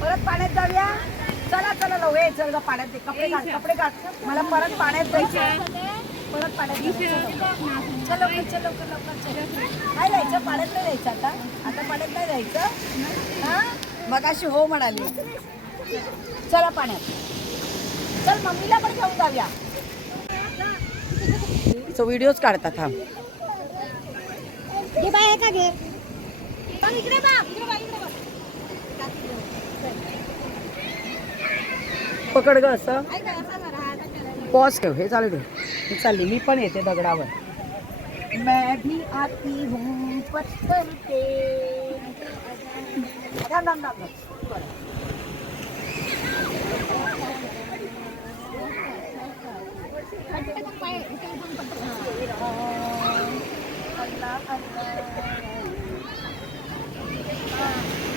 परत पाण्यात जाऊया. चला चला लव हे चल पाण्यात दे. कपडे काढ कपडे काढ. मला परत पाण्यात जायचं. परत पाण्यात जायचं. चल लवकर चल लवकर लवकर चल. नाही जायचं पाण्यात नाही जायचं आता. आता पाण्यात नाही जायचं. हा मगाशी हो म्हणाली. चला पाण्यात. चल मम्मीला पण घेऊन जाऊया. व्हिडिओज काढतात. हा घे बाय का घे. इकडे बा इकडे बा इकडे बा. पकड ग असं. पॉज ठेव. हे चालू ठेव. मी चालली. मी पण येते दगडावर. मैं भी आती हूँ पत्थर पे. थांब थांब थांब.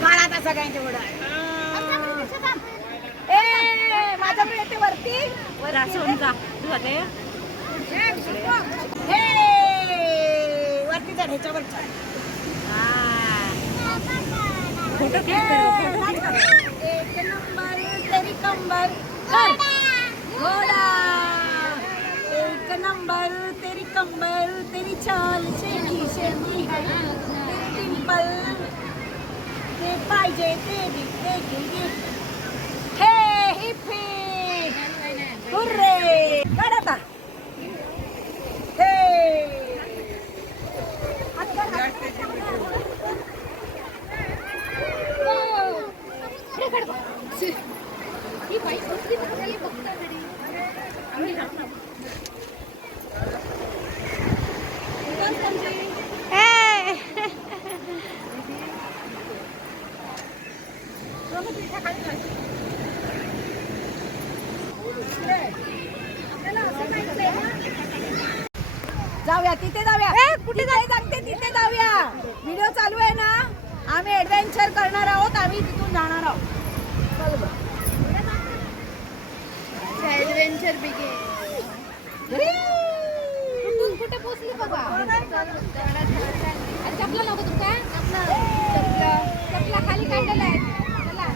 काढा आता सगळ्यांच्या पुढं. ए माझ्या पण येते वरती. हे वरती चढ. ह्याच्यावर चढ. एक नंबर तेरी कंबर घोडा. एक नंबर तेरी कंबर तेरी चाल शेकी शेकी है. तेरी डिंपल ते पाहिजे ते दिसते. हे हिप हिप हुर्रे. काढ आता. हे जाऊया तिथे जाऊया. कुठे सांगते तिथे जाऊया. व्हिडिओ चालू आहे ना. आम्ही ऍडव्हेंचर करणार आहोत. आम्ही तिथून जाणार आहोत. ऍडव्हेंचर बिगे. कुठे पोहोचली बघा. चपला नको तुका. चपला खाली काढलेला आहे. चला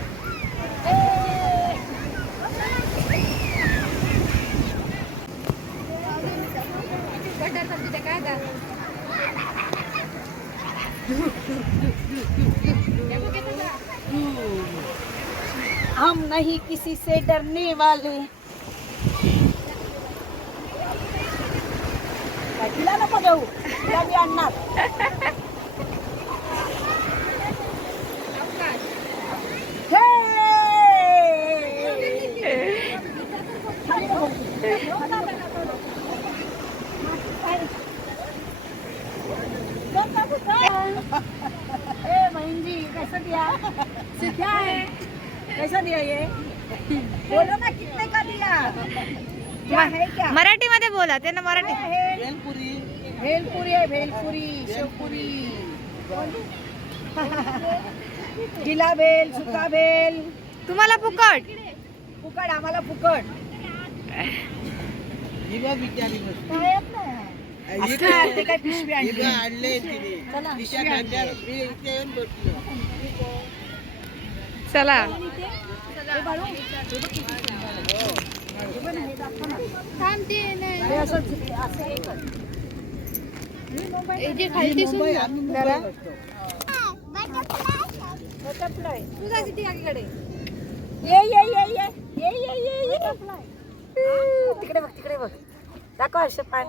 गटर समजते काय आता. हम नहीं किसी से डरने वाले. तिला नको जाऊ. तिला मी आणणार. बहन जी कैसा दिया. क्या है कैसा दिया ये. बोलो ना कितने का दिया. क्या है क्या. मराठी मध्ये बोला. ते ना मराठी. भेलपुरी. भेलपुरी आहे. भेलपुरी शेवपुरी. गिला भेल सुका भेल. तुम्हाला फुकट. फुकट आम्हाला फुकट. ते काय पिशवी आणली. चला तिकडे बघ तिकडे बघ. दाखव असे पाय.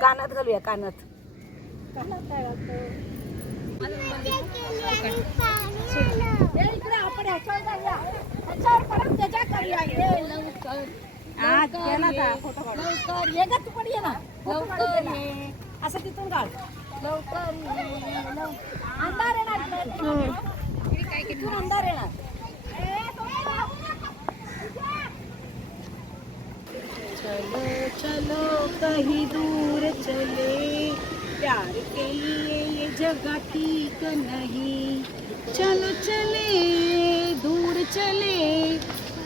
कानात घालूया कानात. इकडे आपण ह्याच्यावर जाऊया. ह्याच्यावर परत त्याच्या करूया. लवकर लवकर ये ग. तू पण ये ना. लवकर ये. असं तिथून काढ. लवकर ये. अंधार येणार. तिथून अंधार येणार. चलो चलो कहीं दूर चले. प्यार के लिए ये जगह ठीक नहीं. चलो चले दूर चले.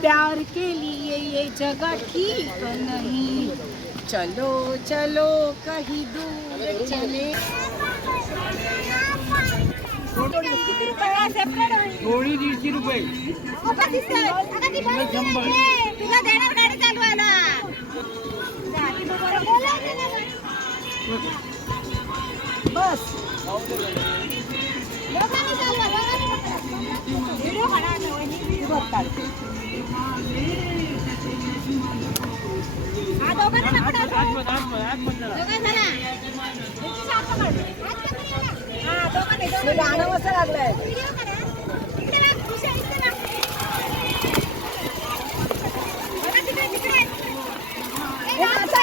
प्यार के लिए ये जगह ठीक नहीं. चलो चलो कहीं दूर चले. किती रुपये सेपरेट थोडी 150 रुपये. तुला देणार गाडी चालवायला बस बघ काढते. हा दोघांना नको टाकू. आतमध्ये जरा. दोघांना ना. ह्याची साखर काढ. हा दोघांना ते गाणं कसं लागलंय. व्हिडिओ करा. इकडे बघ, खुशा, इकडे बघ. बघा तिकडे, तिकडे. हे नाचा,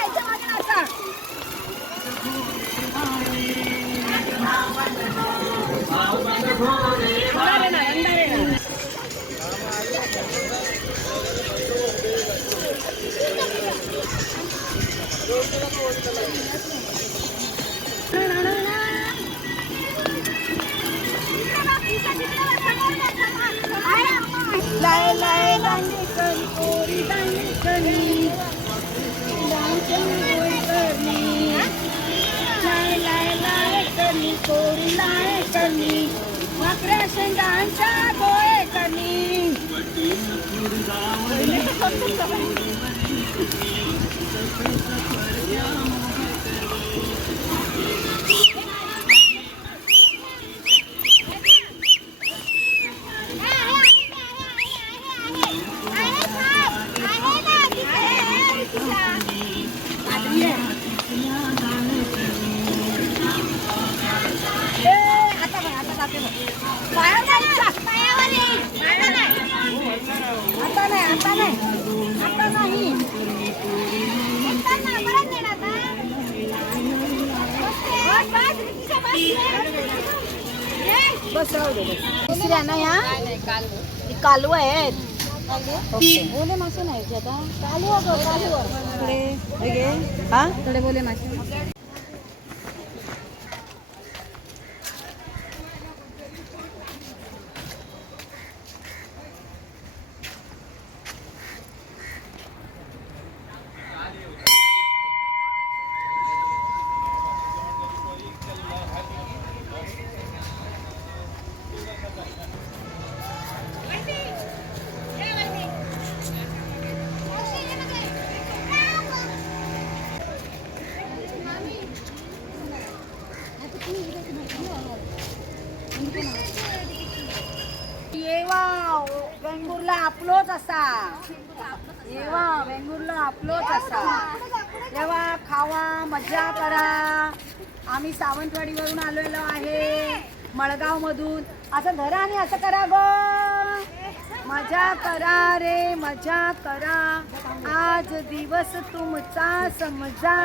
याच्या मागे नाचा. अंधार आहे ना, अंधार आहे ना. लाय लाय दांडी करी कोरी दांडी करी लाय लाय लाय करी कोरी लाय करी वाकड्या शेंगांच्या गोळे करी. आता नाही आता नाही आता नाही. बस राहू दे. दुसऱ्या ना या कालू आहेत. बोले मासे नाही आता कालू हा कडे बोले मासे. येवा वेंगुर्ला आपलोच असा. येवा वेंगुर्ला आपलोच असा. येवा खावा मजा करा. आम्ही सावंतवाडीवरून आलेलो आहे मळगाव मधून. असं धरा आणि असं करा गो. मजा करा रे मजा करा. आज दिवस तुमचा समजा.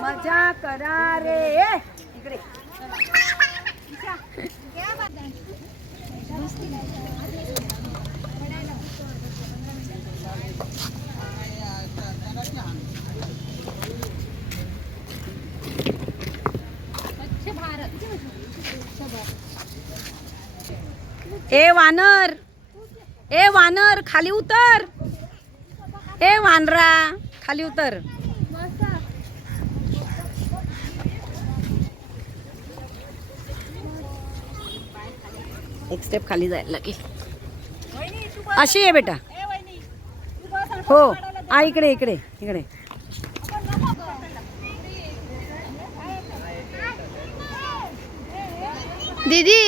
मजा करा रे. इकडे ए वानर, ए वानर खाली उतर. ए वानरा खाली उतर. एक स्टेप खाली जायला लागेल. अशी आहे बेटा. हो आ इकडे इकडे इकडे. दीदी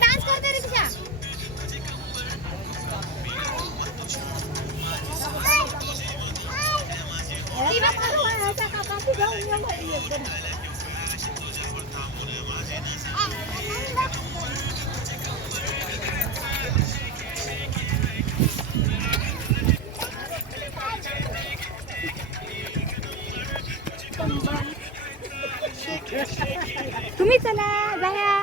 डान्स करते रे तुझ्या. तुम्ही चला जाया.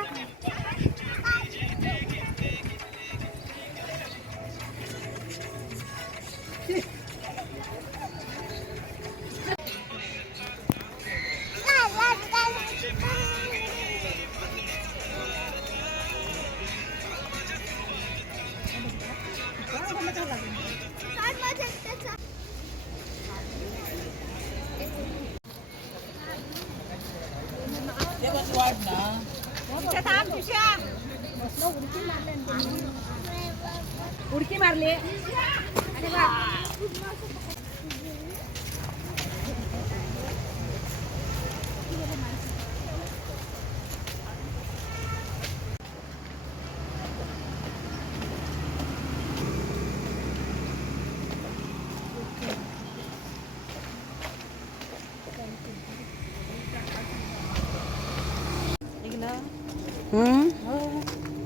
उडकी मारली. अरे वा.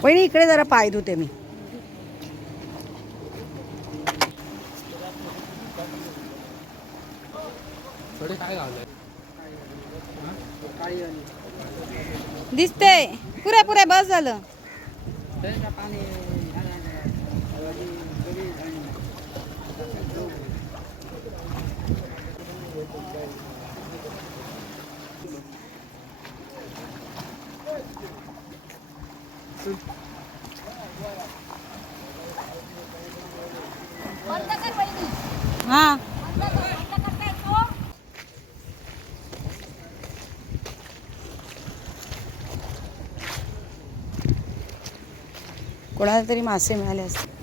वहिनी इकडे जरा पाय धुते मी. दिसते पुरे पुरे बस झालं. हा कोणाला तरी मासे मिळाले असते.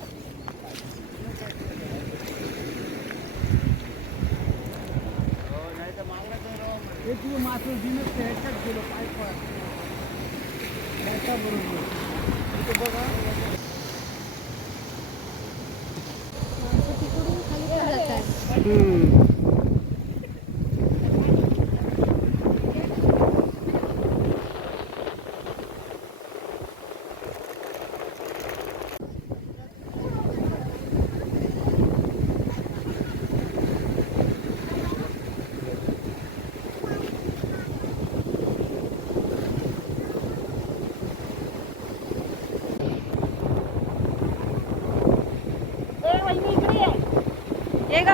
ये ग.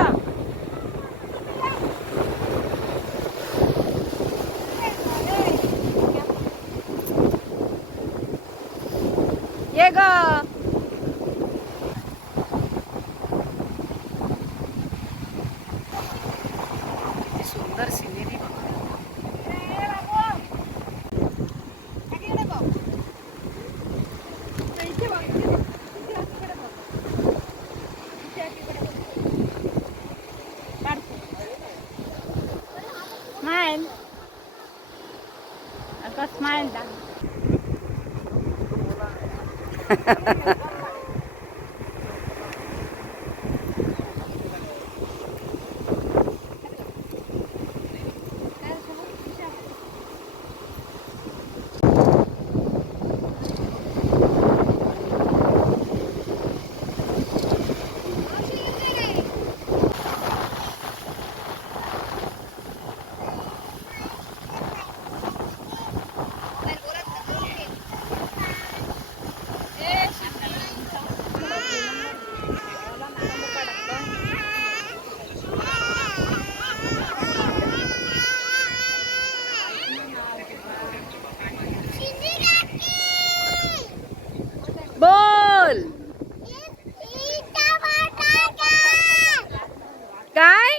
ये ग. सुंदर सिनेरी. स्माइल. आता स्माइल दा. बोल. काय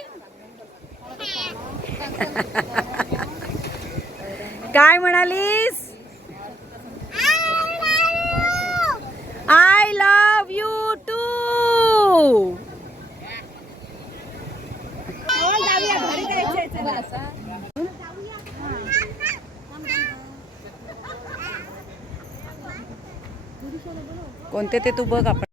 काय म्हणालीस? I love you too. कोणते ते तू बघ. आपण